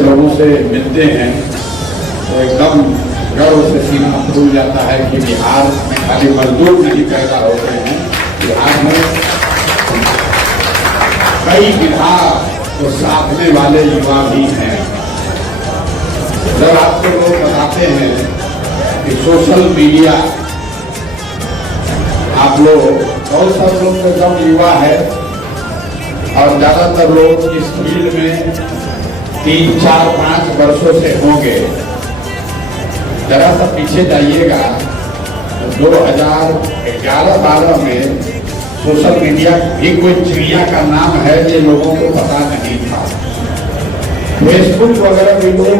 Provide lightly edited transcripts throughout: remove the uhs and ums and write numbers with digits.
लोगों से मिलते हैं तो एकदम गर्व से सीना फूल जाता है कि बिहार में खाली मजदूर नहीं पैदा होते हैं, बिहार में कई विधा को साधने वाले युवा भी हैं। जब आपको लोग बताते हैं कि सोशल मीडिया, आप लोग बहुत सारे लोग तो कम युवा है और ज्यादातर लोग इस फील्ड में 3, 4, 5 वर्षों से होंगे। जरा सा पीछे जाइएगा तो 2011-12 में सोशल मीडिया भी कोई चिड़िया का नाम है ये लोगों को पता नहीं था। फेसबुक वगैरह भी लोग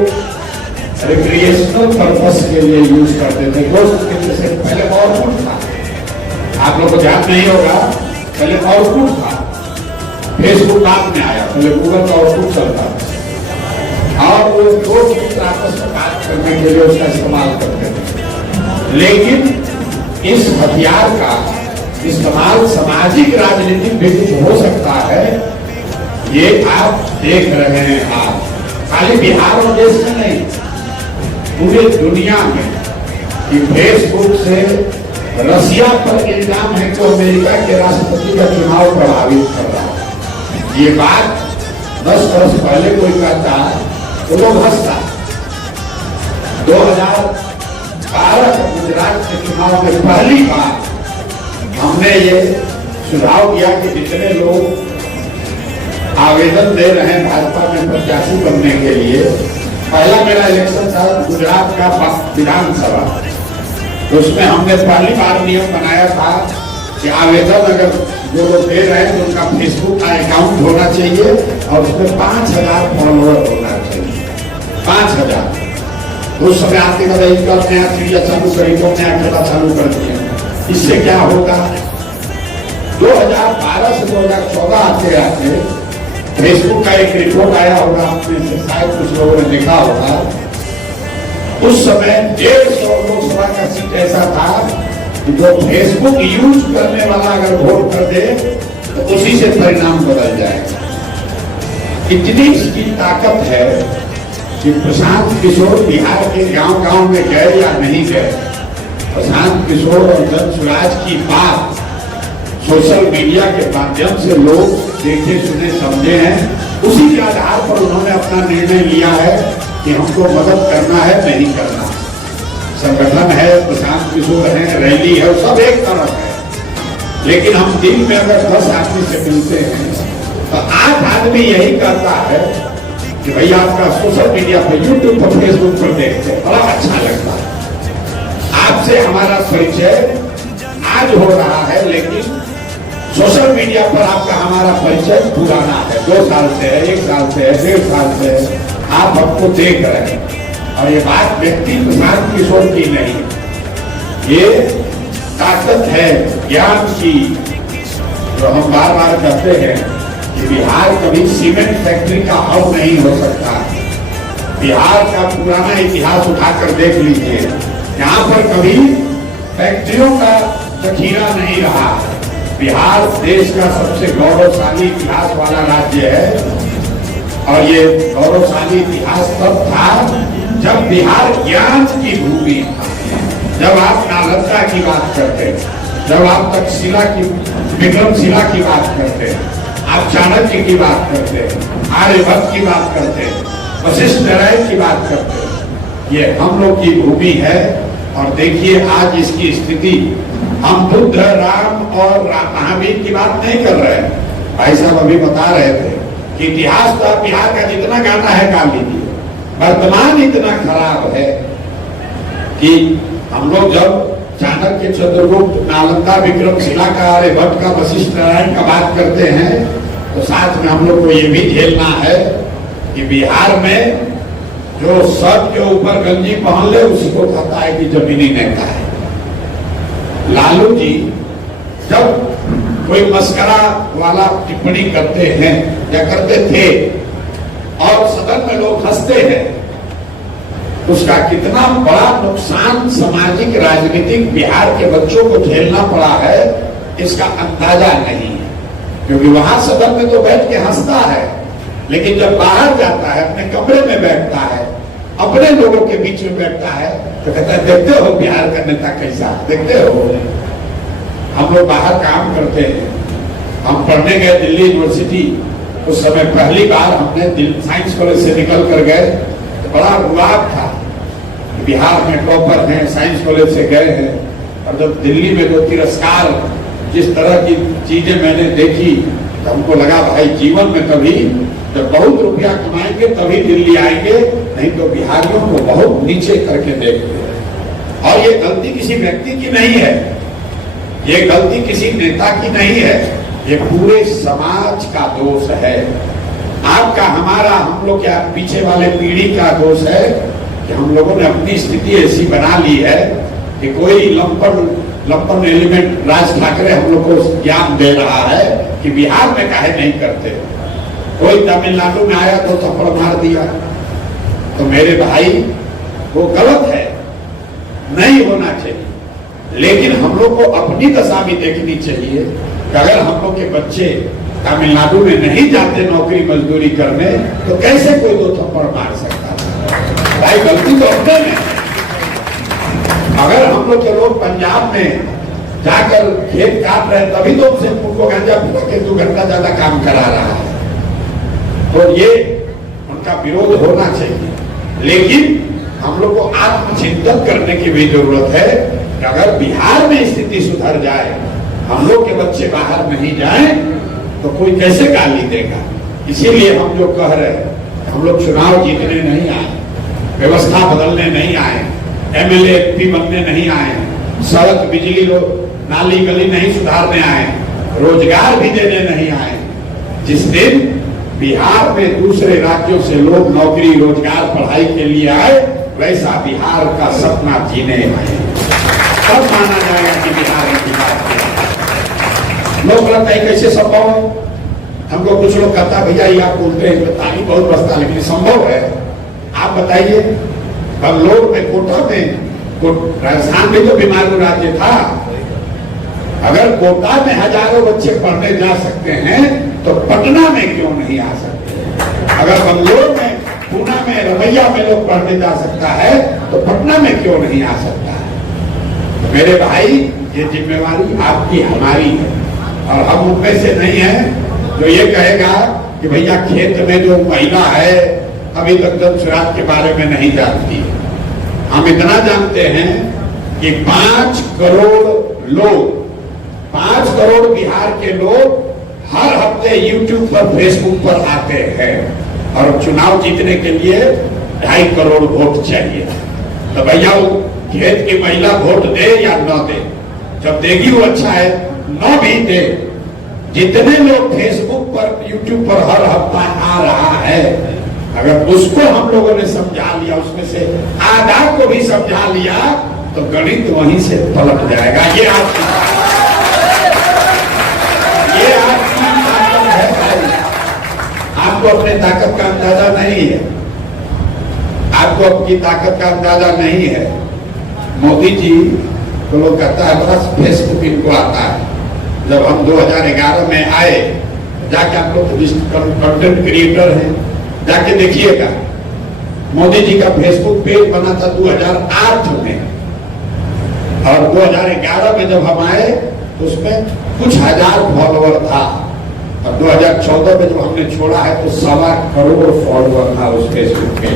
रिक्रिएशनल पर्पस के लिए यूज करते थे। दोस्त के जैसे पहले ऑर्कुट था, आप लोग को ध्यान नहीं होगा, पहले ऑर्कुट था, फेसबुक बाद में आया, पहले गूगल का ऑर्कुट चलता था और वो दो मित्र आपस में बात करने के लिए उसका इस्तेमाल करते थे। लेकिन इस हथियार का इस्तेमाल सामाजिक राजनीतिक भी हो सकता है, ये आप देख रहे हैं। आप खाली बिहार और देश में नहीं, पूरे दुनिया में कि फेसबुक से रसिया पर इल्जाम है कि अमेरिका के राष्ट्रपति का चुनाव प्रभावित कर रहा है। ये बात 10 वर्ष पहले कोई कहता तो लोग हंसता। 2012 के गुजरात के चुनाव में पहली बार हमने ये सुझाव किया कि जितने लोग आवेदन दे रहे हैं भाजपा में प्रत्याशी बनने के लिए, पहला मेरा इलेक्शन था गुजरात का विधानसभा, उसमें हमने पहली बार नियम बनाया था कि आवेदन अगर जो लोग दे रहे हैं तो उनका फेसबुक का अकाउंट होना चाहिए और उसमें 5000 फॉलोअर होना चाहिए। 5000। उस समय आते का नया चिड़िया चालू करी तो नया खाता चालू कर दिया। इससे क्या होगा, 2012 से 2014 आते आते फेसबुक का एक रिपोर्ट आया होगा, आपने से शायद कुछ लोगों ने देखा होगा। उस समय 150 लोकसभा का सीट ऐसा था कि जो फेसबुक यूज करने वाला अगर वोट कर दे तो उसी से परिणाम बदल जाएगा। इतनी इसकी ताकत है कि प्रशांत किशोर बिहार के गांव-गांव में गए या नहीं गए, प्रशांत किशोर और जन स्वराज की बात सोशल मीडिया के माध्यम से लोग देखे सुने समझे हैं। उसी के आधार पर उन्होंने अपना निर्णय लिया है कि हमको मदद करना है, नहीं करना। संगठन है, प्रशांत किशोर है, रैली है, सब एक तरफ है। लेकिन हम दिन में अगर 10 आदमी से मिलते हैं तो 8 आदमी यही कहता है कि भैया आपका सोशल मीडिया पे, यूट्यूब पर, फेसबुक पर देखते हैं, बड़ा अच्छा लगता है। आपसे हमारा परिचय आज हो रहा है, लेकिन सोशल मीडिया पर आपका हमारा परिचय पुराना है, 2 साल से है, 1 साल से है, 1.5 साल से है। आप हमको देख रहे हैं और ये बात व्यक्ति प्रशांत किशोर की नहीं, ये ताकत है ज्ञान की। जो हम बार बार कहते हैं कि बिहार कभी सीमेंट फैक्ट्री का हब नहीं हो सकता। बिहार का पुराना इतिहास उठाकर देख लीजिए, यहाँ पर कभी फैक्ट्रियों का जखीरा नहीं रहा। बिहार देश का सबसे गौरवशाली इतिहास वाला राज्य है और ये गौरवशाली इतिहास तब था जब बिहार ज्ञान की भूमि था। जब आप नालंदा की बात करते, जब आप तक्षशिला की, विक्रमशिला की बात करते, आप चाणक्य की बात करते, आर्यभट्ट की बात करते, वशिष्ठ नारायण की बात करते, ये हम लोग की भूमि है। और देखिए आज इसकी स्थिति, हम बुद्ध, राम और महावीर की बात नहीं कर रहे हैं। भाई साहब अभी बता रहे थे कि इतिहास तो बिहार का जितना गाना है गा लीजिए, वर्तमान इतना खराब है कि हम लोग जब चाणक्य, चंद्रगुप्त, नालंदा, विक्रमशिला का, आर्यभट्ट का, वशिष्ठ नारायण का बात करते हैं तो साथ में हम लोग को ये भी झेलना है कि बिहार में जो सर के ऊपर गंजी पहन ले उसी को कहता है कि जमीनी नेता है। लालू जी जब कोई मस्करा वाला टिप्पणी करते हैं या करते थे और सदन में लोग हंसते हैं, उसका कितना बड़ा नुकसान सामाजिक राजनीतिक बिहार के बच्चों को झेलना पड़ा है, इसका अंदाजा नहीं है। क्योंकि वहां सदन में तो बैठ के हंसता है, लेकिन जब बाहर जाता है अपने कमरे में बैठ लोगों के बीच में बैठता है तो कहता है देखते हो बिहार का नेता कैसा, देखते हो। हम लोग बाहर काम करते हैं, हम पढ़ने गए दिल्ली यूनिवर्सिटी, उस समय पहली बार हमने साइंस कॉलेज से निकल कर गए तो बड़ा रुआब था, बिहार में टॉपर हैं, साइंस कॉलेज से गए हैं। और जब दिल्ली में जो तिरस्कार, जिस तरह की चीजें मैंने देखी तो हमको लगा भाई जीवन में कभी जब बहुत रुपया कमाएंगे तभी दिल्ली आएंगे, नहीं तो बिहारियों को बहुत नीचे करके देखते हैं। और ये गलती किसी व्यक्ति की नहीं है, ये गलती किसी नेता की नहीं है, ये पूरे समाज का दोष है। आपका, हमारा, हम लोग क्या पीछे वाले पीढ़ी का दोष है कि हम लोगों ने अपनी स्थिति ऐसी बना ली है कि कोई लंपन एलिमेंट राज ठाकरे हम लोग को ज्ञान दे रहा है कि बिहार में काहे नहीं करते। कोई तमिलनाडु में आया तो थप्पड़ मार दिया, तो मेरे भाई वो गलत है, नहीं होना चाहिए। लेकिन हम लोग को अपनी दशा भी देखनी चाहिए कि अगर हम लोग के बच्चे तमिलनाडु में नहीं जाते नौकरी मजदूरी करने तो कैसे कोई दो थप्पड़ मार सकता था। भाई गलती तो अपने में। अगर हम लोग के लोग पंजाब में जाकर खेत काट रहे तभी तो उनको गांजा पूरा के 2 घंटा ज्यादा काम करा रहा है, तो ये उनका विरोध होना चाहिए। लेकिन हम लोग को आत्मचिंतन करने की भी जरूरत है कि अगर बिहार में स्थिति सुधर जाए, हम लोग के बच्चे बाहर नहीं जाएं, तो कोई कैसे गाली देगा। इसीलिए हम जो कह रहे हैं, हम लोग चुनाव जीतने नहीं आए, व्यवस्था बदलने नहीं आए, एमएलए एमपी बनने नहीं आए, सड़क बिजली नाली गली नहीं सुधारने आए, रोजगार भी देने नहीं आए। जिस दिन बिहार में दूसरे राज्यों से लोग नौकरी रोजगार पढ़ाई के लिए आए, वैसा बिहार का सपना जीने आए, तब माना जाएगा कि बिहार में लोग लगता है कैसे संभव है। हमको कुछ लोग कहता है भैया ये आप बोलते हैं ताली बहुत बसता, लेकिन संभव है। आप बताइए, बंगलोर में, कोटा में, राजस्थान में तो बीमारू राज्य था, अगर कोटा में हजारों बच्चे पढ़ने जा सकते हैं तो पटना में क्यों नहीं आ सकते। अगर बंगलोर में, पूना में, रमैया में लोग पढ़ने जा सकता है तो पटना में क्यों नहीं आ सकता है। तो मेरे भाई, ये जिम्मेवारी आपकी हमारी है, और हम उनमें से नहीं है जो ये कहेगा कि भैया खेत में जो महिला है अभी तक जन स्वराज के बारे में नहीं जानती है। हम इतना जानते हैं कि 5 करोड़ लोग, 5 करोड़ बिहार के लोग हर हफ्ते यूट्यूब पर, फेसबुक पर आते हैं, और चुनाव जीतने के लिए 2.5 करोड़ वोट चाहिए। तो भैया वो खेत की महिला वोट दे या न दे, जब देगी वो अच्छा है, न भी दे। जितने लोग फेसबुक पर, यूट्यूब पर हर हफ्ता आ रहा है, अगर उसको हम लोगों ने समझा लिया, उसमें से आधा को भी समझा लिया, तो गणित वहीं से पलट जाएगा। ये आपकी ताकत है भाई। आपको अपने ताकत का अंदाजा नहीं है, आपको अपनी ताकत का अंदाजा नहीं है। मोदी जी तो लोग कहता है बस फेसबुक इनको आता है। जब हम 2011 में आए, जाके आप लोग कंटेंट क्रिएटर हैं, जाके देखिएगा, मोदी जी का फेसबुक पेज बना था 2008 में, और 2011 में जब हम आए तो उसमें कुछ हजार फॉलोअर था, और 2014 में जब हमने छोड़ा है तो 1.25 करोड़ फॉलोअर था उस फेसबुक पे।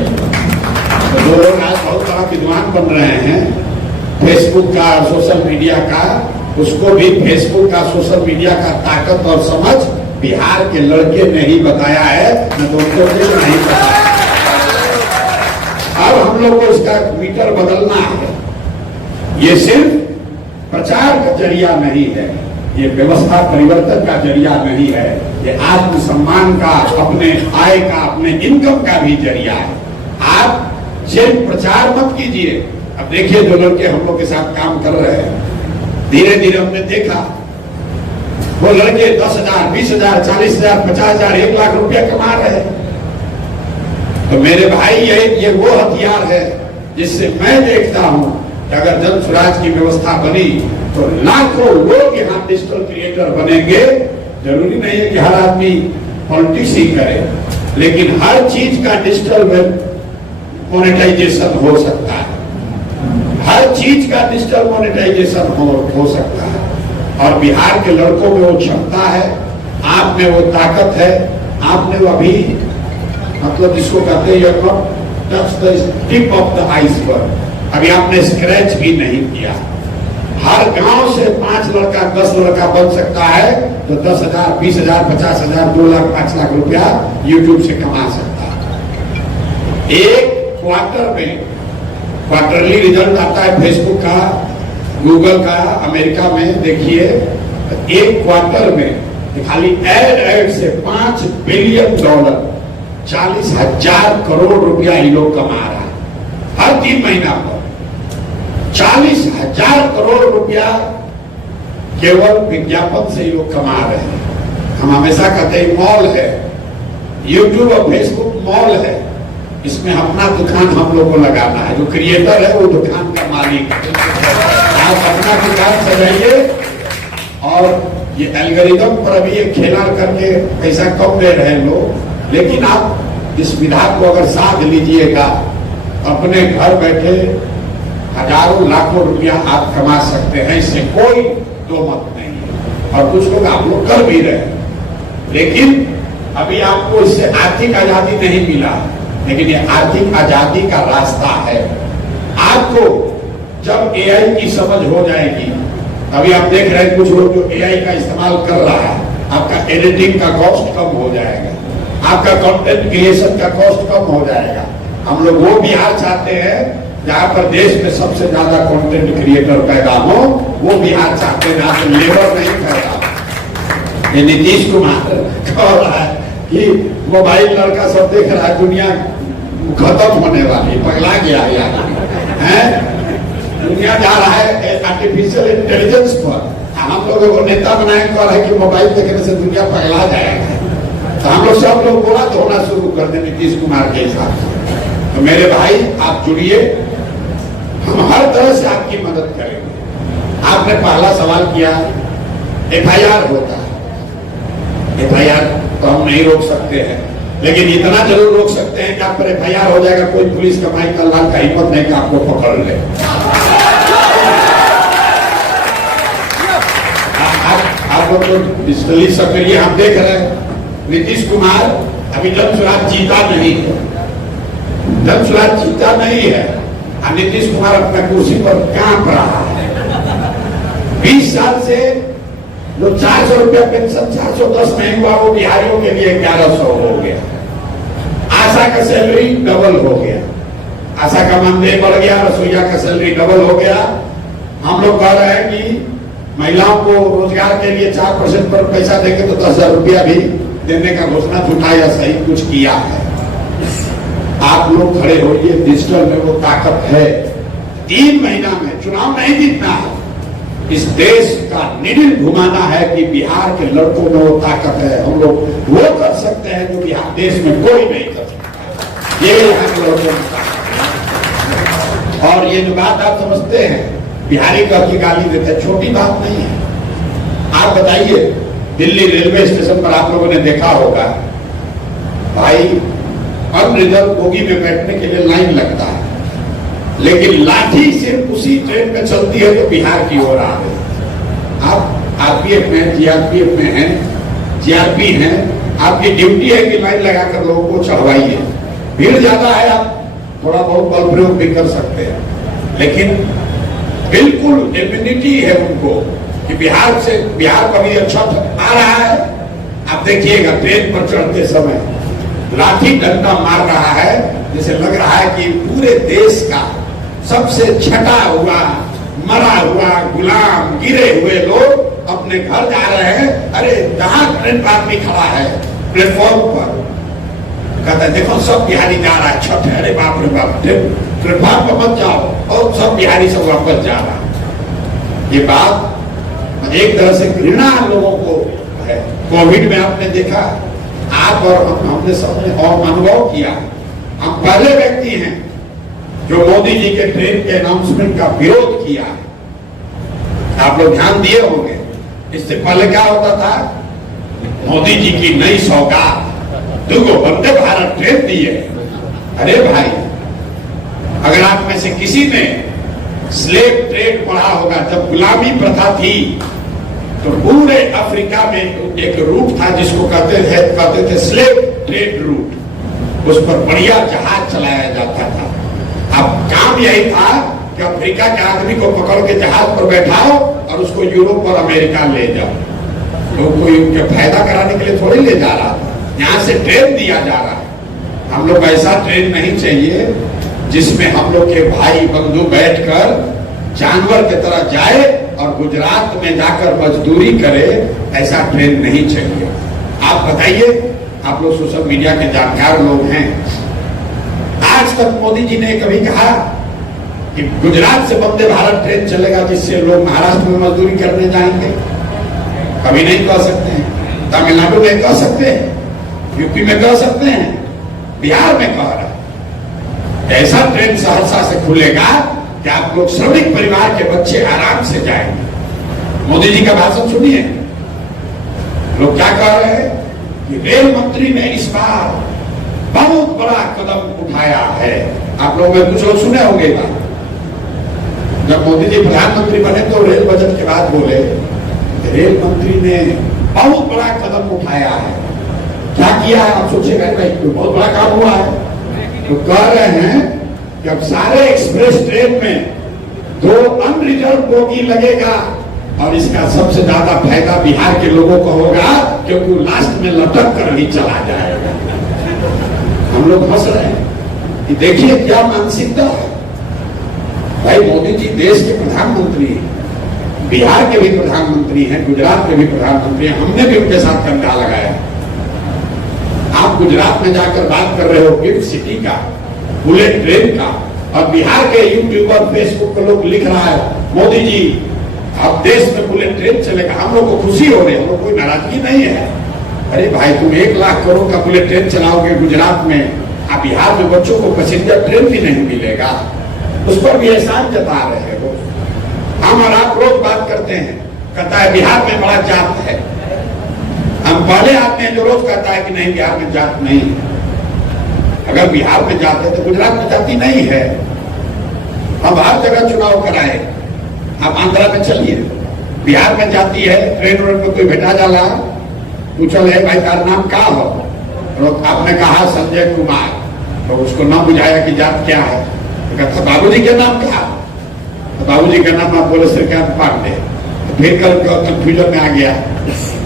तो जो लोग आज बहुत बड़ा विद्वान बन रहे हैं फेसबुक का, सोशल मीडिया का, उसको भी फेसबुक का, सोशल मीडिया का ताकत और समझ बिहार के लड़के ने ही बताया है, न तो उनको कुछ नहीं पता। अब हम लोग को इसका मीटर बदलना है। ये सिर्फ प्रचार का जरिया नहीं है, ये व्यवस्था परिवर्तन का जरिया नहीं है, ये आत्मसम्मान का, अपने आय का, अपने इनकम का भी जरिया है। आप सिर्फ प्रचार मत कीजिए। अब देखिए जो लड़के हम लोग के साथ काम कर रहे हैं, धीरे धीरे हमने देखा वो लड़के 10,000, 20,000, 40,000, 50,000, 1 लाख रुपया कमा रहे हैं। तो मेरे भाई ये वो हथियार है जिससे मैं देखता हूं कि अगर जन स्वराज की व्यवस्था बनी तो लाखों लोग यहाँ डिजिटल क्रिएटर बनेंगे। जरूरी नहीं है कि हर आदमी पॉलिटिक्स ही करे, लेकिन हर चीज का डिजिटल मोनेटाइजेशन हो सकता है, हर चीज का डिजिटल मोनेटाइजेशन हो सकता है। और बिहार के लड़कों में वो क्षमता है, आप में वो ताकत है, आपने वो अभी मतलब जिसको कहते हैं touch the tip of the iceberg, अभी आपने स्क्रैच भी नहीं किया। हर गांव से 5 लड़का 10 लड़का बन सकता है, तो 10,000 20,000 50,000 2 लाख 5 लाख रुपया यूट्यूब से कमा सकता है। एक क्वार्टर में क्वार्टरली रिजल्ट आता है फेसबुक का, गूगल का, अमेरिका में देखिए, एक क्वार्टर में खाली एड से $5 बिलियन 40,000 करोड़ रुपया ये लोग कमा रहा है हर 3 महीना पर। 40,000 करोड़ रुपया केवल विज्ञापन से ये लोग कमा रहे हैं। हम हमेशा कहते हैं मॉल है, यूट्यूब और फेसबुक मॉल है, इसमें अपना दुकान हम लोग को लगाना है। जो क्रिएटर है वो दुकान का मालिक है। आप अपना दुकान सजाइए और ये एल्गोरिदम पर अभी ये खेला करके पैसा कम दे रहे हैं लोग, लेकिन आप इस विधा को अगर साध लीजिएगा, अपने घर बैठे हजारों लाखों रुपया आप कमा सकते हैं, इससे कोई दो मत नहीं है। और कुछ लोग आप लोग कर भी रहे हैं, लेकिन अभी आपको इससे आर्थिक आजादी नहीं मिला, लेकिन ये आर्थिक आजादी का रास्ता है। आपको जब एआई की समझ हो जाएगी, अभी आप देख रहे हैं कुछ लोग जो एआई का इस्तेमाल कर रहा है, आपका एडिटिंग का कॉस्ट कम हो जाएगा, आपका कंटेंट क्रिएशन का कॉस्ट कम हो जाएगा। हम लोग वो बिहार चाहते हैं जहां पर देश में सबसे ज्यादा कंटेंट क्रिएटर पैदा हो, वो बिहार चाहते हैं जहां पर लेबर नहीं पैदा। ये नीतीश कुमार कह रहा है कि मोबाइल लड़का सब देख रहा है, दुनिया खत्म होने वाली, पगला गया है। दुनिया जा रहा है आर्टिफिशियल इंटेलिजेंस पर। हम लोगों को नेता बनाए कह रहे हैं कि मोबाइल देखने से दुनिया पगला जाएगा, तो हम लोग सब लोग गोला धोना शुरू कर दें नीतीश कुमार के हिसाब से। तो मेरे भाई आप जुड़िए, हम हर तरह से आपकी मदद करेंगे। आपने पहला सवाल किया, एफआईआर होता है। एफआईआर तो हम नहीं रोक सकते हैं, लेकिन इतना जरूर रोक सकते हैं कि आप पर एफआईआर हो जाएगा, कोई पुलिस का भाई कल्लाल का हिम्मत नहीं कि आपको पकड़ ले। आप लोग तो डिजिटली सब के लिए हम देख रहे हैं, नीतीश कुमार अभी जन चुनाव जीता नहीं है, जन चुनाव जीता नहीं है, और नीतीश कुमार अपना कुर्सी पर कांप रहा है। 20 साल से जो 400 रुपया पेंशन 410 में हुआ, वो बिहारियों के लिए 1100 हो गया। आशा का सैलरी डबल हो गया, आशा का मानदेय बढ़ गया, रसोईया का सैलरी डबल हो गया। हम लोग कह रहे हैं कि महिलाओं को रोजगार के लिए 4% पर पैसा देंगे तो 10,000 रुपया भी देने का घोषणा झूठा या सही कुछ किया है। आप लोग खड़े होइए, डिजिटल में वो ताकत है। 3 महीना में चुनाव नहीं जीतना है, इस देश का निडिल घुमाना है कि बिहार के लड़कों में वो ताकत है। हम लोग वो कर सकते हैं जो बिहार देश में कोई नहीं कर सकता। ये यहाँ के लड़कों में ताकत है। और ये जो बात आप समझते हैं, बिहारी का की गाली देते हैं, छोटी बात नहीं है। आप बताइए, दिल्ली रेलवे स्टेशन पर आप लोगों ने देखा होगा, भाई अनरिजर्व बोगी में बैठने के लिए लाइन लगता है, लेकिन लाठी सिर्फ उसी ट्रेन में चलती है तो बिहार की ओर आ गई। आप आरपीएफ में, जीआरपीएफ में हैं, जीआरपी हैं, आपकी ड्यूटी है कि लाइन लगाकर लोगों को चढ़वाइए। भीड़ ज्यादा है, आप थोड़ा बहुत बल प्रयोग भी कर सकते हैं, लेकिन बिल्कुल इम्यूनिटी है उनको कि बिहार का भी अच्छा आ रहा है। आप देखिएगा ट्रेन पर चढ़ते समय लाठी डंडा मार रहा है, जैसे लग रहा है कि पूरे देश का सबसे छटा हुआ, मरा हुआ, गुलाम, गिरे हुए लोग अपने घर जा रहे हैं। अरे जहां ट्रेन पर आदमी खड़ा है प्लेटफॉर्म पर, कहता है देखो सब बिहारी जा रहा है, छठ है, अरे बाप रे बाप, प्लेटफॉर्म पर मत जाओ, और सब बिहारी सब वापस जा रहा है। ये बात एक तरह से घृणा लोगों को है। कोविड में आपने देखा, आप और हमने सबने और अनुभव किया, हम पहले व्यक्ति हैं जो मोदी जी के ट्रेन के अनाउंसमेंट का विरोध किया। आप लोग ध्यान दिए होंगे, इससे पहले क्या होता था, मोदी जी की नई सौगात, देखो वंदे भारत ट्रेन दी है। अरे भाई, आप में से किसी ने स्लेव ट्रेड पढ़ा होगा, जब गुलामी प्रथा थी तो पूरे अफ्रीका में एक रूट था जिसको कहते थे स्लेव ट्रेड रूट। उस पर बढ़िया जहाज चलाया जाता था। अब काम यही था कि अफ्रीका के आदमी को पकड़ के जहाज पर बैठाओ और उसको यूरोप और अमेरिका ले जाओ। तो कोई उनके फायदा कराने के लिए थोड़ी ले जा रहा था, यहाँ से ट्रेन दिया जा रहा है। हम लोग ऐसा ट्रेन नहीं चाहिए जिसमें हम लोग के भाई बंधु बैठकर जानवर की तरह जाए और गुजरात में जाकर मजदूरी करे, ऐसा ट्रेन नहीं चाहिए। आप बताइए, आप लोग सोशल मीडिया के जानकार लोग हैं, आज तक मोदी जी ने कभी कहा कि गुजरात से वंदे भारत ट्रेन चलेगा जिससे लोग महाराष्ट्र में मजदूरी करने जाएंगे? कभी नहीं कह सकते हैं। तमिलनाडु में कह सकते हैं, यूपी में कह सकते हैं, बिहार में कह रहा है। ऐसा ट्रेन सहरसा से खुलेगा कि आप लोग श्रमिक परिवार के बच्चे आराम से जाएंगे। मोदी जी का भाषण सुनिए, लोग क्या कह रहे हैं कि रेल मंत्री ने इस बार बहुत बड़ा कदम उठाया है। आप लोग में कुछ लोग सुने होंगे। जब मोदी जी प्रधानमंत्री बने तो रेल बजट के बाद बोले रेल मंत्री ने बहुत बड़ा कदम उठाया है। क्या किया है आप सोचेगा, भाई तो बहुत बड़ा काम हुआ है। तो कह रहे हैं कि अब सारे एक्सप्रेस ट्रेन में 2 अनरिजर्व बोगी लगेगा और इसका सबसे ज्यादा फायदा बिहार के लोगों को होगा क्योंकि वो लास्ट में लटक कर ही चला जाएगा। हम लोग हंस रहे हैं कि देखिए क्या मानसिकता है। भाई मोदी जी देश के प्रधानमंत्री हैं, बिहार के भी प्रधानमंत्री हैं, गुजरात के भी प्रधानमंत्री हैं, हमने भी उनके साथ कंधा लगाया। आप गुजरात में जाकर बात कर रहे हो गिफ्ट सिटी का, बुलेट ट्रेन का, और बिहार के यूट्यूबर फेसबुक पर लोग लिख रहा है मोदी जी अब देश में बुलेट ट्रेन चलेगा। हम लोग को खुशी हो रही है, हम लोग कोई नाराजगी नहीं है। अरे भाई तुम 1 लाख करोड़ का बुलेट ट्रेन चलाओगे गुजरात में, आप बिहार में बच्चों को पैसेंजर ट्रेन भी नहीं मिलेगा, उस पर भी एहसान जता रहे हो। हम और आप रोज बात करते हैं, कहता है बिहार में बड़ा जात है। हम पहले आते हैं जो रोज कहता है कि नहीं बिहार में जात नहीं है। अगर बिहार में जात है तो गुजरात में जाति नहीं है। हम हर जगह चुनाव कराए, आप आंध्रा में चलिए, बिहार में जाती है, ट्रेन रोड में कोई भेटा जाला, पूछल है भाई तार नाम क्या हो, और आपने कहा संजय कुमार, तो उसको ना बुझाया कि जात क्या है। तो कहता बाबूजी के नाम क्या, तो बाबूजी का नाम आप बोले श्रीकांत पांडे। तो फिर कल कंफ्यूजन में आ गया,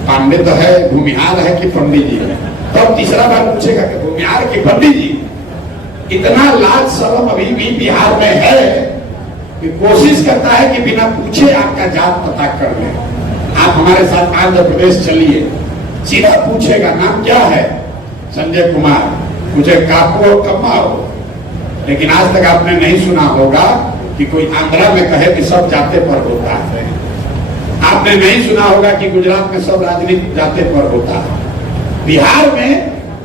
पांडे तो है, भूमिहार है कि पंडित जी है। तो तीसरा बार पूछेगा कि भूमिहार की पंडित जी। इतना लाज शर्म अभी भी बिहार में है कि कोशिश करता है कि बिना पूछे आपका जात पता कर ले। आप हमारे साथ आंध्र प्रदेश चलिए, सीधा पूछेगा नाम क्या है, संजय कुमार, मुझे काको और कम्मा हो। लेकिन आज तक आपने नहीं सुना होगा कि कोई आंध्रा में कहे कि सब जाते पर होता है। आपने नहीं सुना होगा कि गुजरात में सब राजनीति जाते पर होता है। बिहार में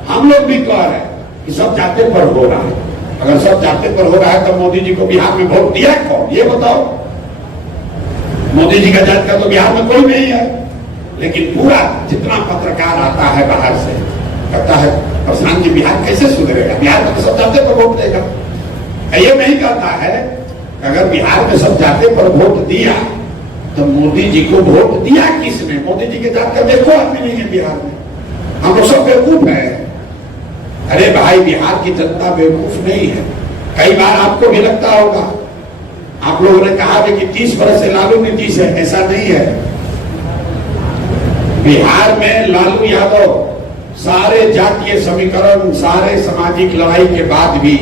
हम लोग भी कह रहे हैं कि सब जाते पर हो रहा है। अगर सब जाते पर हो रहा है तो मोदी जी को बिहार में वोट दिया कौन, ये बताओ। मोदी जी का जात का तो बिहार में कोई नहीं है। लेकिन पूरा जितना पत्रकार आता है बाहर से कहता है प्रशांत जी बिहार कैसे सुधरेगा, बिहार में तो सब जाते पर वोट देगा। ये नहीं कहता है अगर बिहार में सब जाते पर वोट दिया तो मोदी जी को वोट दिया किसने। मोदी जी के जात का देखो आदमी नहीं है बिहार में, हम लोग सब बेवकूफ है। अरे भाई बिहार की जनता बेवकूफ नहीं है। कई बार आपको भी लगता होगा, आप लोगों ने कहा कि 30 वर्ष से लालू नीतीश है, ऐसा नहीं है। बिहार में लालू यादव सारे जातीय समीकरण, सारे सामाजिक लड़ाई के बाद भी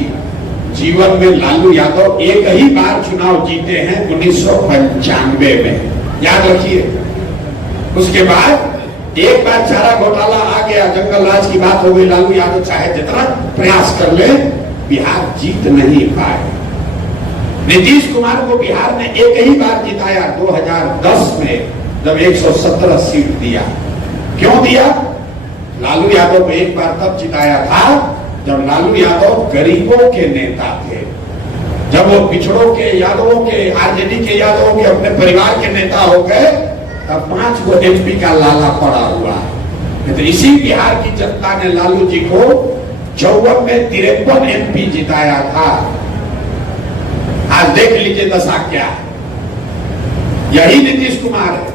जीवन में लालू यादव एक ही बार चुनाव जीते हैं 1995 में, याद रखिए। उसके बाद एक बार चारा घोटाला आ गया, जंगल राज की बात हो गई, लालू यादव चाहे जितना प्रयास कर ले बिहार जीत नहीं पाए। नीतीश कुमार को बिहार ने एक ही बार जिताया 2010 में, जब 117 सीट दिया। क्यों दिया? लालू यादव को एक बार तब जिताया था जब लालू यादव गरीबों के नेता थे, जब वो पिछड़ों के, यादवों के, आरजेडी के यादवों के अपने परिवार के नेता हो गए, तब 5 गो एमपी का लाला पड़ा हुआ। तो इसी बिहार की जनता ने लालू जी को 54 में 53 एमपी जिताया था। आज देख लीजिए दशा क्या है। यही नीतीश कुमार है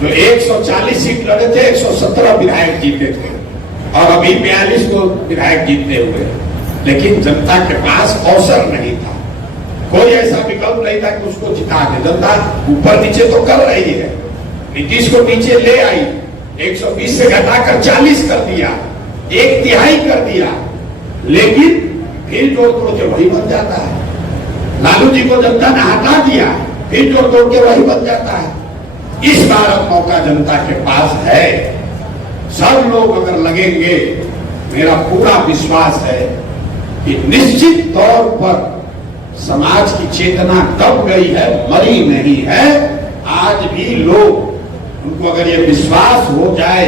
जो 140 सीट लड़े थे, 117 विधायक जीते थे और अभी 42 को विधायक जीतते हुए, लेकिन जनता के पास अवसर नहीं था, कोई ऐसा विकल्प नहीं था कि उसको जिता दे। जनता ऊपर नीचे तो कर रही है, नीतीश को नीचे ले आई, 120 से घटाकर 40 कर दिया, 1/3 कर दिया, लेकिन फिर जोड़ तोड़ के वही बन जाता है। लालू जी को जनता ने हटा दिया, फिर जोड़ तोड़ के वही बन जाता है। इस बार अब मौका जनता के पास है, सब लोग अगर लगेंगे, मेरा पूरा विश्वास है कि निश्चित तौर पर समाज की चेतना दब गई है, मरी नहीं है। आज भी लोग, उनको अगर ये विश्वास हो जाए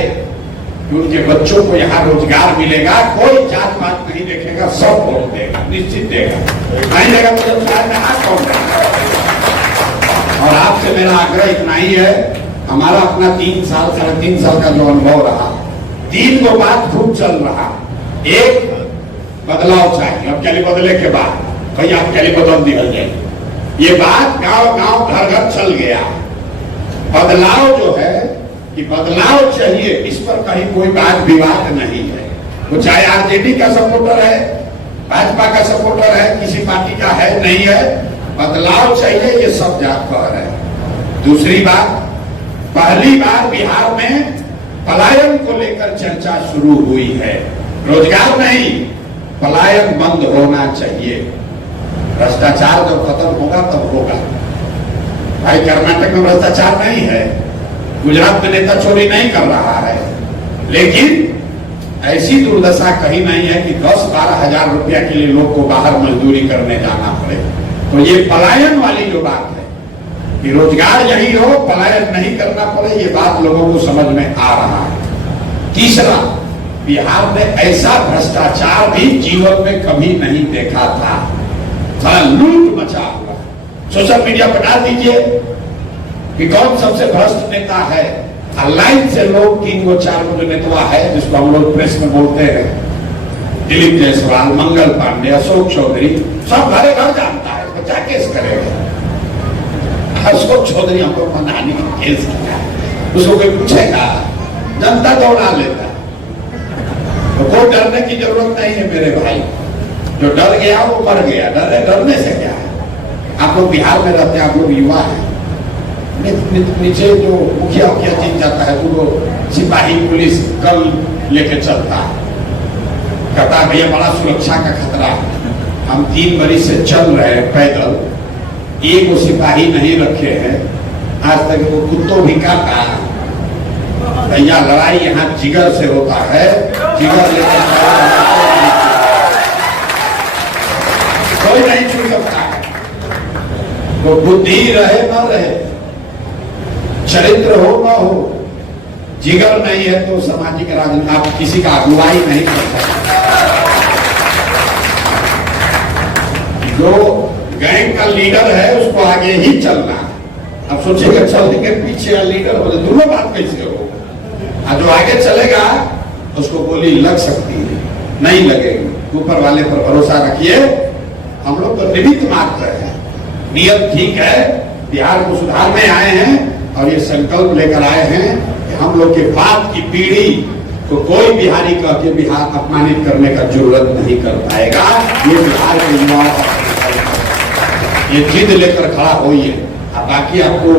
कि उनके बच्चों को यहाँ रोजगार मिलेगा, कोई जात पात नहीं देखेगा, सब वोट देगा, निश्चित देगा, नहीं देगा तो जनता में हाथ कौन देगा। और आपसे मेरा आग्रह इतना ही है, हमारा अपना 3 साल 3.5 साल का जो अनुभव रहा, 3 गो बात खूब चल रहा। एक, बदलाव चाहिए, अब क्या बदले के बाद भैया आप क्या बदल निकल जाए, ये बात गांव गांव घर घर चल गया। बदलाव जो है कि बदलाव चाहिए, इस पर कहीं कोई बात विवाद नहीं है। वो चाहे आरजेडी का सपोर्टर है, भाजपा का सपोर्टर है, किसी पार्टी का है नहीं है, बदलाव चाहिए, ये सब जात कह रहे हैं। दूसरी बात, पहली बार बिहार में पलायन को लेकर चर्चा शुरू हुई है। रोजगार नहीं, पलायन बंद होना चाहिए। भ्रष्टाचार जब खत्म होगा तब होगा। भाई कर्नाटक में भ्रष्टाचार नहीं है, गुजरात में नेता चोरी नहीं कर रहा है, लेकिन ऐसी दुर्दशा कहीं नहीं है कि 10-12 हजार रुपया के लिए लोग को बाहर मजदूरी करने जाना पड़े। तो ये पलायन वाली जो बात है कि रोजगार यही हो, पलायन नहीं करना पड़े, ये बात लोगों को समझ में आ रहा है। तीसरा, बिहार में ऐसा भ्रष्टाचार भी जीवन में कभी नहीं देखा था, लूट मचा हुआ। सोशल मीडिया पर डाल दीजिए कि कौन सबसे भ्रष्ट नेता है, लाइन से लोग 3 गो 4 गो जो नेता है, जिसको हम लोग प्रेस में बोलते हैं, दिलीप जायसवाल, मंगल पांडे, अशोक चौधरी, सब घरे घर जानता है, क्या केस करेगा। अशोक चौधरी हमको मनाने की केस किया, उसको कोई पूछेगा, जनता दौड़ा लेता, तो कोई डरने की जरूरत नहीं है मेरे भाई। जो डर गया वो मर गया, डरने से क्या है। आप लोग बिहार में रहते हैं, आप लोग युवा हैं, नीचे जो मुखिया चीज जाता है तो वो सिपाही पुलिस कल लेके चलता है, कहता है भैया बड़ा सुरक्षा का खतरा है। हम 3 बरिस से चल रहे हैं पैदल, एक वो सिपाही नहीं रखे हैं, आज तक वो कुत्तों भी काटा। भैया लड़ाई यहाँ जिगर से होता है, जिगर लेकर कोई नहीं छू सकता है। तो बुद्धि रहे न रहे, चरित्र हो न हो, जिगर नहीं है तो सामाजिक राजनीति आप किसी का अगुवाई नहीं कर सकते। जो गैंग का लीडर है उसको आगे ही चलना है। अब सोचिएगा चलने के पीछे लीडर हो, दोनों बात कैसे हो। जो आगे चलेगा उसको गोली लग सकती है, नहीं लगेगी। ऊपर वाले पर भरोसा रखिए, हम लोग तो निमित्त मात्र है, नियत ठीक है। बिहार को सुधारने आए हैं और ये संकल्प लेकर आए हैं कि हम लोग के बाद की पीढ़ी को कोई बिहारी कह के बिहार अपमानित करने का जरूरत नहीं कर पाएगा। ये बिहार के युवाओं का ये जिद लेकर खड़ा होइए। अब बाकी आपको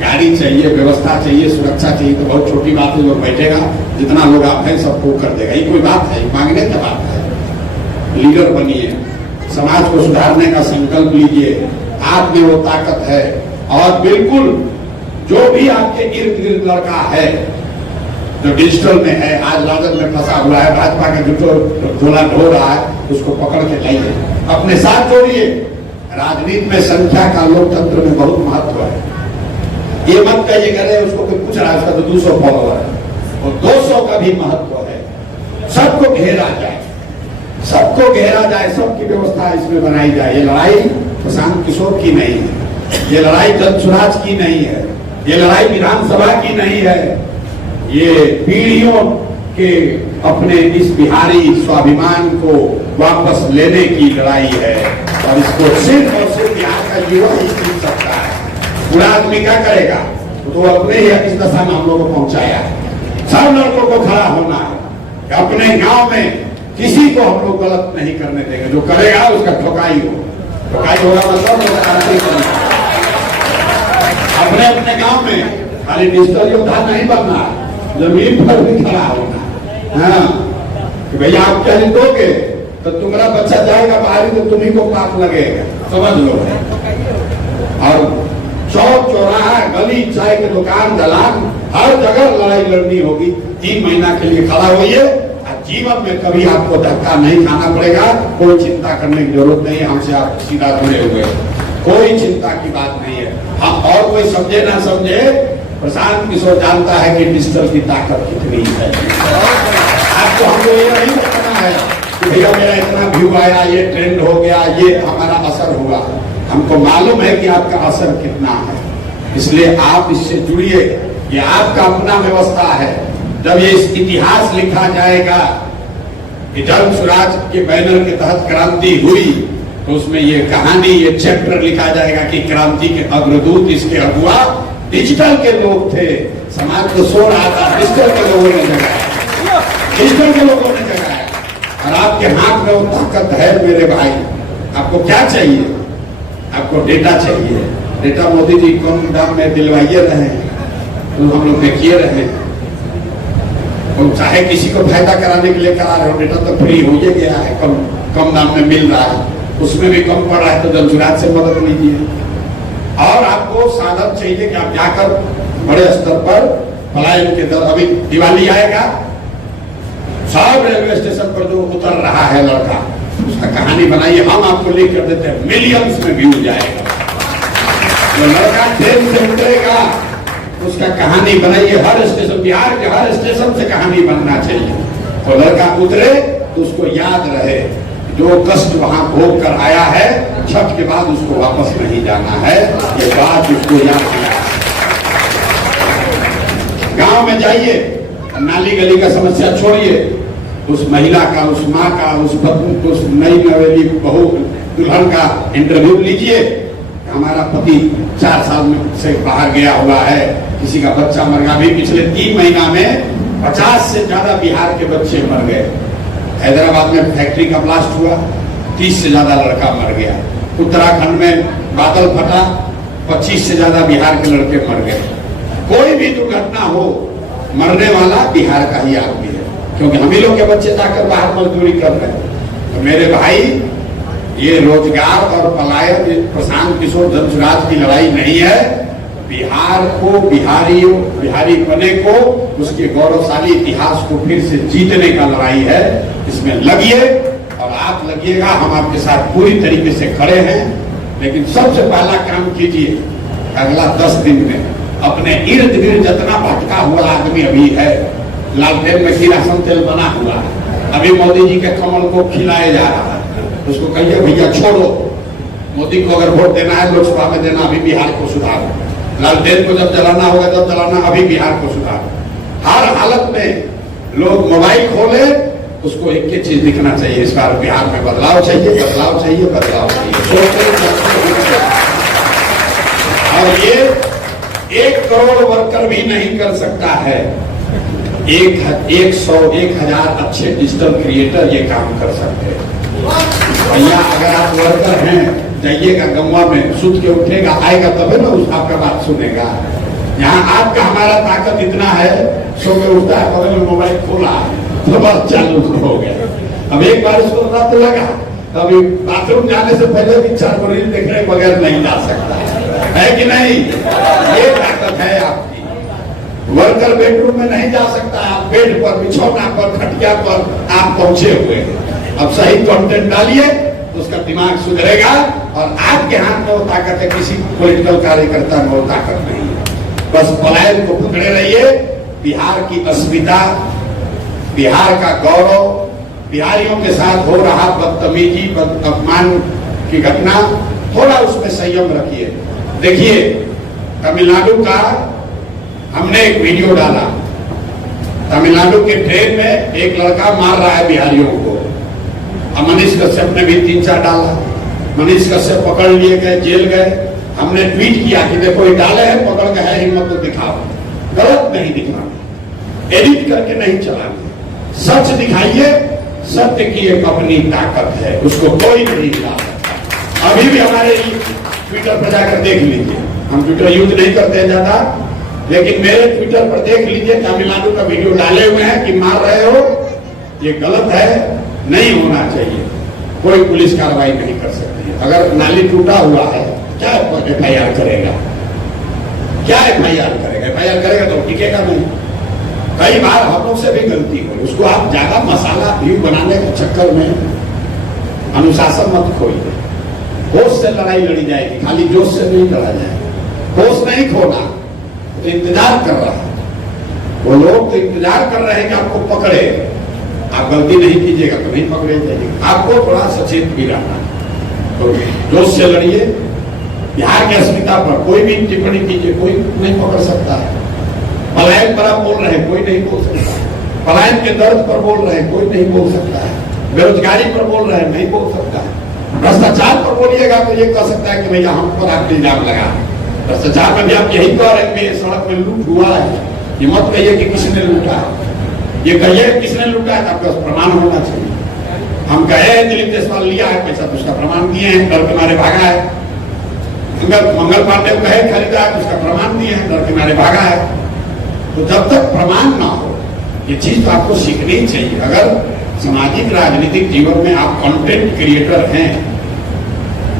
गाड़ी चाहिए, व्यवस्था चाहिए, सुरक्षा चाहिए तो बहुत छोटी बात है, लोग बैठेगा, जितना लोग आप हैं सबको कर देगा। ये कोई बात है, मांगने की बात है। लीडर बनिए, समाज को सुधारने का संकल्प लीजिए, आप में वो ताकत है। और बिल्कुल जो भी आपके इर्द गिर्द लड़का है जो डिजिटल में है, आज राजद में फंसा हुआ है, भाजपा का जुटो झोला ढो रहा है, उसको पकड़ के लाइए, अपने साथ जोड़िए। राजनीति में संख्या का लोकतंत्र में बहुत महत्व है। ये मत कहिए करे उसको कोई पूछ रहा है उसका तो 200 फॉलोअर है, और 200 का भी महत्व है। सबको घेरा जाए, सबको घेरा जाए, सबकी व्यवस्था इसमें बनाई जाए। ये लड़ाई प्रशांत किशोर की नहीं है, ये लड़ाई जनसुराज की नहीं है, ये लड़ाई विधानसभा की नहीं है, ये पीढ़ियों के अपने इस बिहारी स्वाभिमान को वापस लेने की लड़ाई है। और इसको सिर्फ और सिर्फ यहाँ का युवा ही जीत सकता है। पूरा आदमी क्या करेगा? तो अपने ही इस दशा में हम लोग को पहुंचाया। सब लड़कों को खड़ा होना है कि अपने गांव में किसी को हम लोग गलत नहीं करने देंगे। जो करेगा उसका ठोकाई हो, ठोकाई होगा मतलब अपने अपने गांव में खाली डिजिटल योद्धा नहीं बनना, जमीन पर भी खड़ा होना। हाँ कि भैया आप क्या दोगे तो तुम्हारा बच्चा जाएगा बाहरी तो तुम्ही को पाप लगेगा, समझ लो। और चौक चौराहा गली चाय की दुकान दलान हर जगह लड़ाई लड़नी होगी। 3 महीना के लिए खड़ा होइए और जीवन में कभी आपको धक्का नहीं खाना पड़ेगा। कोई चिंता करने की जरूरत नहीं है, हमसे आप सीधा जुड़े हुए, कोई चिंता की बात नहीं है। हाँ और कोई समझे ना समझे, प्रशांत किशोर जानता है कि डिजिटल की ताकत कितनी है। आपको हमको ये नहीं बताना है कि भैया मेरा इतना व्यू आया, ये ट्रेंड हो गया, ये हमारा असर हुआ। हमको मालूम है कि आपका असर कितना है, इसलिए आप इससे जुड़िए। ये आपका अपना व्यवस्था है। जब ये इतिहास लिखा जाएगा कि जब स्वराज के बैनर के तहत क्रांति हुई, तो उसमें ये कहानी, ये चैप्टर लिखा जाएगा कि क्रांति के अग्रदूत, इसके अगुआ डिजिटल के लोग थे। समाज को सो रहा था, डिजिटल के लोगों ने जगाया, डिजिटल के लोगों ने जगाया। और आपके हाथ में वो ताकत है मेरे भाई। आपको क्या चाहिए? आपको डेटा चाहिए। डेटा मोदी जी कम दाम में दिलवाइए रहे, तो हम लोग देखिए रहे। तो चाहे किसी को फायदा कराने के लिए करा रहे हो, डेटा तो फ्री हो ही गया है, कम दाम में मिल रहा है, उसमें भी कम पड़ रहा है, तो जनसुराज से मदद लीजिए। और आपको साधन चाहिए कि आप जाकर बड़े स्तर पर पलायन के दर, अभी दिवाली आएगा, सब रेलवे स्टेशन पर जो उतर रहा है लड़का, उसका कहानी बनाइए, हम आपको लिंक कर देते हैं, मिलियंस में व्यू जाएगा। जो लड़का ट्रेन से उतरेगा उसका कहानी बनाइए, हर स्टेशन, बिहार के हर स्टेशन से कहानी बनना चाहिए। तो लड़का उतरे तो उसको याद रहे जो कष्ट वहां भोग कर आया है, छठ के बाद उसको वापस नहीं जाना है, ये बात उसको याद दिला। गांव में जाइए, नाली गली का समस्या छोड़िए, उस महिला का, उस माँ का, उस पत्नी, उस नई नवेली बहू दुल्हन का इंटरव्यू लीजिए। हमारा पति 4 साल में से बाहर गया हुआ है, किसी का बच्चा मर गया। अभी पिछले 3 महीना में 50 से ज्यादा बिहार के बच्चे मर गए। हैदराबाद में फैक्ट्री का ब्लास्ट हुआ, 30 से ज्यादा लड़का मर गया। उत्तराखंड में बादल फटा, 25 से ज्यादा बिहार के लड़के मर गए। कोई भी दुर्घटना हो, मरने वाला बिहार का ही आदमी है, क्योंकि हम ही लोग के बच्चे जाकर बाहर मजदूरी कर रहे हैं। तो मेरे भाई, ये रोजगार और पलायन प्रशांत किशोर जनसुराज की लड़ाई नहीं है। बिहार को, बिहारी बने को, उसके गौरवशाली इतिहास को फिर से जीतने का लड़ाई है। इसमें लगिए और आप लगिएगा, हम आपके साथ पूरी तरीके से खड़े हैं। लेकिन सबसे पहला काम कीजिए, अगला 10 दिन में अपने इर्द गिर्द जितना भटका हुआ आदमी अभी है, लालटेन में किरासन तेल बना हुआ है, अभी मोदी जी के कमल को खिलाया जा रहा है, उसको कहिए भैया छोड़ो, मोदी को अगर वोट देना है लोकसभा में देना, अभी बिहार को सुधारो। लालटेन को जब जलाना होगा तब जलाना, अभी बिहार को सुधारो। हर हालत में लोग मोबाइल खोले, उसको एक ही चीज दिखना चाहिए, इस बार बिहार में बदलाव चाहिए, बदलाव चाहिए, बदलाव चाहिए। और ये 1 करोड़ वर्कर भी नहीं कर सकता है। 100-1000 अच्छे डिजिटल क्रिएटर ये काम कर सकते हैं। भैया अगर आप वर्कर हैं, जाइएगा गंवा में, सुत के उठेगा, आएगा तभी ना उस आपका बात सुनेगा। यहाँ आपका हमारा ताकत इतना है, सो के उठता है, बगल में मोबाइल खोला तो बस चालू हो गया। अब एक बार उसको रट लगा, अभी बाथरूम जाने से पहले भी 4 रील देखने बगैर नहीं जा सकता है कि नहीं? ये ताकत है आपकी। वर्कर बेडरूम में नहीं जा सकता, आप बेड पर, बिछौना पर, खटिया पर आप पहुंचे हुए हैं। अब सही कंटेंट डालिए तो उसका दिमाग सुधरेगा। और आपके हाथ में वो ताकत है, किसी पॉलिटिकल कार्यकर्ता में वो ताकत नहीं है। बस पलायन को पकड़े रहिए। बिहार की अस्मिता, बिहार का गौरव, बिहारियों के साथ हो रहा बदतमीजी, अपमान की घटना, थोड़ा उसमें संयम रखिए। देखिए तमिलनाडु का हमने एक वीडियो डाला, तमिलनाडु के ट्रेन में एक लड़का मार रहा है बिहारियों को। मनीष कश्यप ने भी 3-4 डाला। मनीष कश्यप पकड़ लिए गए, जेल गए। हमने ट्वीट किया कि देखो ये डाले हैं, पकड़ के है, हिम्मत तो दिखाओ। गलत नहीं दिखाना, एडिट करके नहीं चलाना, सच दिखाइए। सत्य की एक अपनी ताकत है, उसको कोई नहीं हिला सकता। अभी भी हमारे ट्विटर पर जाकर देख लीजिए, हम ट्विटर यूज नहीं करते हैं ज्यादा, लेकिन मेरे ट्विटर पर देख लीजिए, तमिलनाडु का वीडियो डाले हुए हैं कि मार रहे हो, ये गलत है, नहीं होना चाहिए। कोई पुलिस कार्रवाई नहीं कर सकती है। अगर नाली टूटा हुआ है, क्या FIR करेगा? क्या FIR करेगा? FIR करेगा तो टिकेगा नहीं। कई बार हाथों से भी गलती हो, उसको आप ज्यादा मसाला व्यू बनाने के चक्कर में अनुशासन मत खोइए। होश से लड़ाई लड़ी जाएगी, खाली जोश से नहीं लड़ा जाएगा। होश नहीं खोना, तो इंतजार कर रहा है वो लोग, तो इंतजार कर रहे हैं कि आपको पकड़े। आप गलती नहीं कीजिएगा तो नहीं पकड़े जाइएगा। आपको थोड़ा सचेत भी रहना है, तो जोश से लड़िए। बिहार की अस्मिता पर कोई भी टिप्पणी कीजिए, कोई नहीं पकड़ सकता है। पलायन पर आप बोल रहे हैं, कोई नहीं बोल सकता। पलायन के दर्द पर बोल रहे हैं, कोई नहीं बोल सकता है। बेरोजगारी पर बोल रहे हैं, नहीं बोल सकता है। भ्रष्टाचार पर बोलिएगा तो ये कह सकता है कि भैया हम पर आप इल्जाम लगा। भ्रष्टाचार में भी आप यही कह रहे हैं कि सड़क में लूट हुआ है, ये मत कहिए कि किसने लूटा है। ये कहिए किसने लूटा है, आपका प्रमाण होना चाहिए। हम कहे दिलीप जायसवाल लिया है पैसा, तो उसका प्रमाण दिए हैं, डर के मारे भागा है। मंगल पांडे को कहे खरीदा है, तो उसका प्रमाण दिए हैं, डर के मारे भागा है। तो जब तक प्रमाण ना हो, ये चीज तो आपको सीखनी चाहिए। अगर सामाजिक राजनीतिक जीवन में आप कंटेंट क्रिएटर हैं,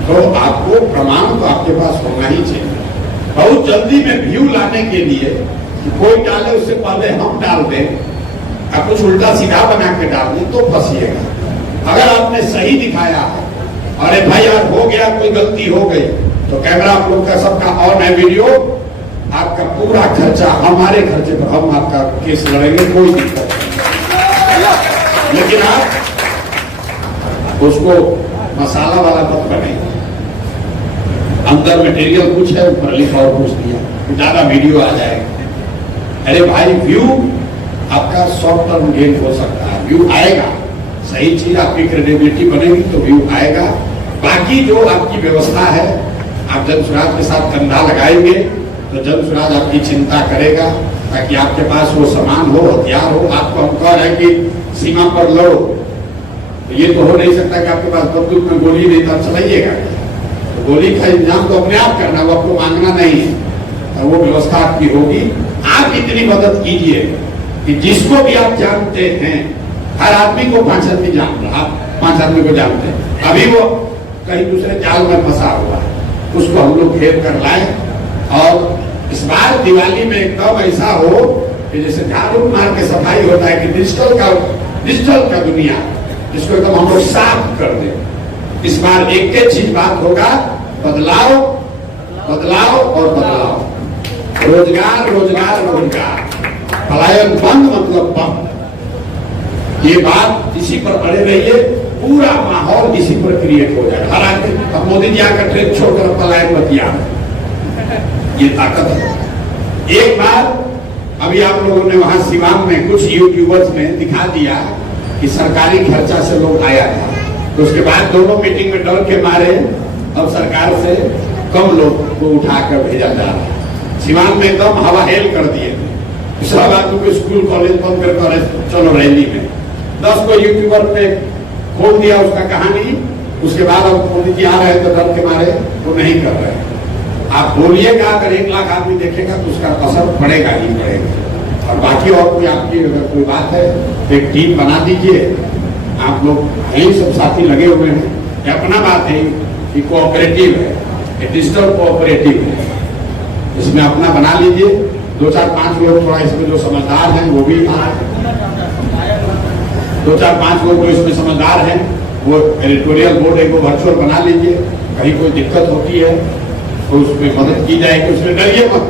तो आपको प्रमाण तो आपके पास होना ही चाहिए। बहुत जल्दी में व्यू लाने के लिए कोई डाले उससे पहले हम डाल दें, आप कुछ उल्टा सीधा बना के डाल दें तो फंसिएगा। अगर आपने सही दिखाया है और FIR हो गया, कोई गलती हो गई, तो कैमरा आप लोग का सबका ऑन है, वीडियो, आपका पूरा खर्चा हमारे खर्चे पर, हम आपका केस लड़ेंगे, कोई दिक्कत नहीं। लेकिन आप उसको मसाला वाला मत बनाइए। अंदर मटेरियल कुछ है, ऊपर लिखा और कुछ दिया, ज्यादा वीडियो आ जाएगा। अरे भाई, व्यू आपका शॉर्ट टर्म गेन हो सकता है। व्यू आएगा, सही चीज आपकी क्रेडिबिलिटी बनेगी तो व्यू आएगा। बाकी जो आपकी व्यवस्था है, आप जन स्वराज के साथ कंधा लगाएंगे तो जन स्वराज आपकी चिंता करेगा, ताकि आपके पास वो सामान हो, हथियार हो। आपको हम कह रहे हैं कि सीमा पर लड़ो, तो ये तो हो नहीं सकता कि आपके पास बंदूक में गोली नहीं, तब चलाइएगा। तो गोली का इंतजाम तो अपने आप करना, वो आपको मांगना नहीं है, तो वो व्यवस्था आपकी होगी। आप इतनी मदद कीजिए कि जिसको भी आप जानते हैं, हर आदमी को 5 आदमी जान रहा, आप 5 आदमी को जानते हैं, अभी वो कहीं दूसरे जाल में फंसा हुआ है, उसको हम लोग घेर कर लाए। और इस बार दिवाली में एकदम ऐसा हो कि जैसे झाड़ू मार के सफाई होता है कि डिजिटल का दुनिया, जिसको एकदम हम लोग साफ कर दे। इस बार एक ही चीज बात होगा, बदलाव, बदलाव और बदलाव। रोजगार, रोजगार, रोजगार। पलायन बंद मतलब बंद। ये बात इसी पर अड़े रहिए, पूरा माहौल इसी पर क्रिएट हो जाए। हर आदमी, अब मोदी जी आकर ट्रेन छोड़कर पलायन बतिया, ये ताकत है। एक बार अभी आप लोगों ने वहां सिवान में कुछ यूट्यूबर्स ने दिखा दिया कि सरकारी खर्चा से लोग आया था, तो उसके बाद दोनों मीटिंग में डर के मारे अब सरकार से कम लोग को उठाकर भेजा जा रहा है। सिवान में एकदम हवा हेल कर दिए, सब आदमी को स्कूल कॉलेज बंद कर चलो रैली में। 10 को यूट्यूबर पे खोल दिया उसका कहानी, उसके बाद अब मोदी जी आ रहे हैं तो डर के मारे वो नहीं कर रहे। आप बोलिएगा, अगर 1 लाख आदमी देखेगा तो उसका असर पड़ेगा ही पड़ेगा। और बाकी और कोई आपकी अगर कोई बात है, एक टीम बना दीजिए। आप लोग यही सब साथी लगे हुए हैं, ये अपना बात है कि कोऑपरेटिव है, ये डिजिटल कोऑपरेटिव है, इसमें अपना बना लीजिए। 2-4-5 लोग थोड़ा इसमें जो समझदार हैं वो भी, 2-4-5 लोग जो इसमें समझदार हैं वो एडिटोरियल बोर्ड एक वर्चुअल बना लीजिए। कहीं कोई दिक्कत होती है तो उसमें मदद की जाएगी। उसमें डरिए मत,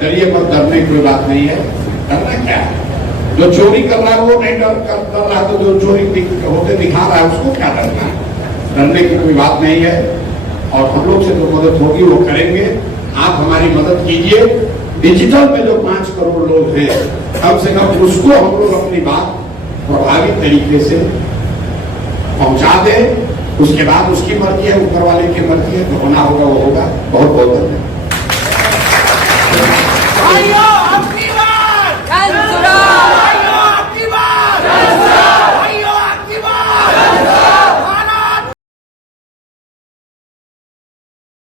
डरिए मत, डरने की कोई बात नहीं है। डरना क्या है? जो चोरी कर रहा है वो नहीं कर रहा, तो जो चोरी होते दिखा रहा है उसको क्या डरना है? डरने की कोई बात नहीं है। और हम लोग से जो मदद होगी वो करेंगे। आप हमारी मदद कीजिए। डिजिटल में जो 5 करोड़ लोग हैं, कम से कम उसको हम लोग अपनी बात प्रभावी तरीके से पहुंचा दें। उसके बाद उसकी मर्जी है, ऊपर वाले की मर्जी है, जो होना होगा वो होगा। बहुत बहुत धन्यवाद।